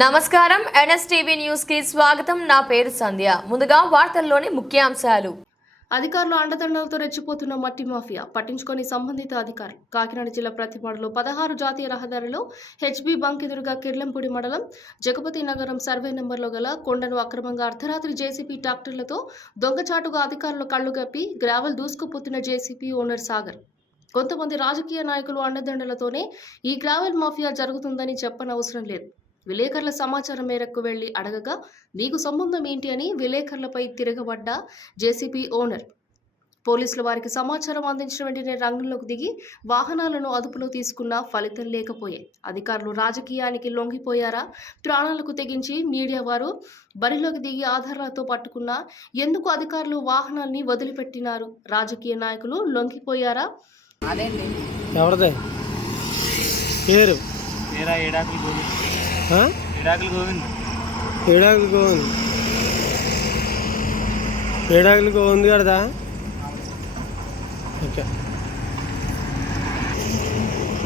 నమస్కారం. ఎన్ఎస్టీవీ న్యూస్కి స్వాగతం. నా పేరు సంధ్య. ముందుగా వార్తల్లోని ముఖ్యాంశాలు. అధికారులు అండదండలతో రెచ్చిపోతున్న మట్టి మాఫియా పట్టించుకొని సంబంధిత అధికారులు కాకినాడ జిల్లా ప్రతిపాడులో పదహారు జాతీయ రహదారిలో హెచ్బి బంక్ ఎదురుగా కిర్లంపూడి మండలం జగపతి నగరం సర్వే నెంబర్లో గల కొండను అక్రమంగా అర్ధరాత్రి జేసీపీ ట్రాక్టర్లతో దొంగచాటుగా అధికారులు కళ్ళు కప్పి గ్రావెల్ దూసుకుపోతున్న జేసీపీ ఓనర్ సాగర్. కొంతమంది రాజకీయ నాయకులు అండదండలతోనే ఈ గ్రావెల్ మాఫియా జరుగుతుందని చెప్పనవసరం లేదు. విలేకరుల సమాచారం మేరకు వెళ్ళి అడగగా నీకు సంబంధం ఏంటి? అని విలేకరులపై తిరగబడ్డ జేసీపీ ఓనర్ పోలీసులు వారికి సమాచారం అందించిన వెంటనే రంగంలోకి దిగి వాహనాలను అదుపులో తీసుకున్న ఫలితం లేకపోయాయి అధికారులు రాజకీయానికి లొంగిపోయారా? ప్రాణాలకు తెగించి మీడియా వారు బరిలోకి దిగి ఆధారాలతో పట్టుకున్న ఎందుకు అధికారులు వాహనాల్ని వదిలిపెట్టినారు? రాజకీయ నాయకులు లొంగిపోయారా? ఎవరిది? పేరు? ఏడాకులు గోవింద్? ఏడాకులు గోవింద్. ఏడాకులు ఓకే.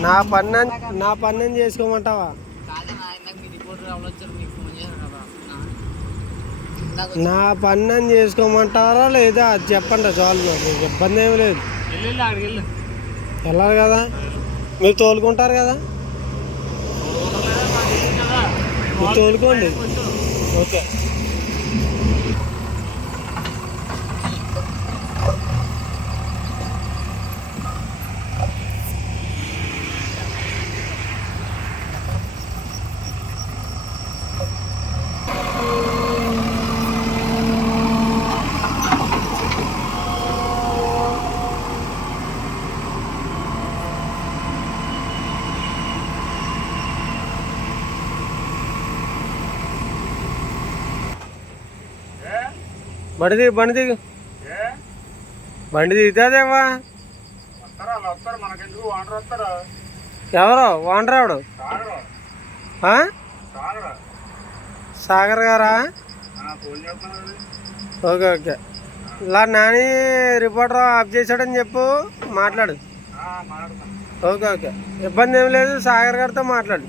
నా పన్ను నా పన్ను చేసుకోమంటావా? నా పన్ను చేసుకోమంటారా లేదా అది చెప్పండి చాలు నాకు ఇబ్బంది ఏమి లేదు. వెళ్ళాలి కదా? మీరు తోలుకుంటారు కదా మీరు తోలుకోండి ఓకే. బండి దిగు బండి దిగు బండి వస్తారా? ఎవరు? ఓనర్ ఎవడు? సాగరు. గారా? Okay okay. ఇలా నాని రిపోర్టర్ ఆఫ్ చేశాడని చెప్పు. మాట్లాడు. Okay okay. ఇబ్బంది ఏం లేదు. సాగర్ గారితో మాట్లాడు.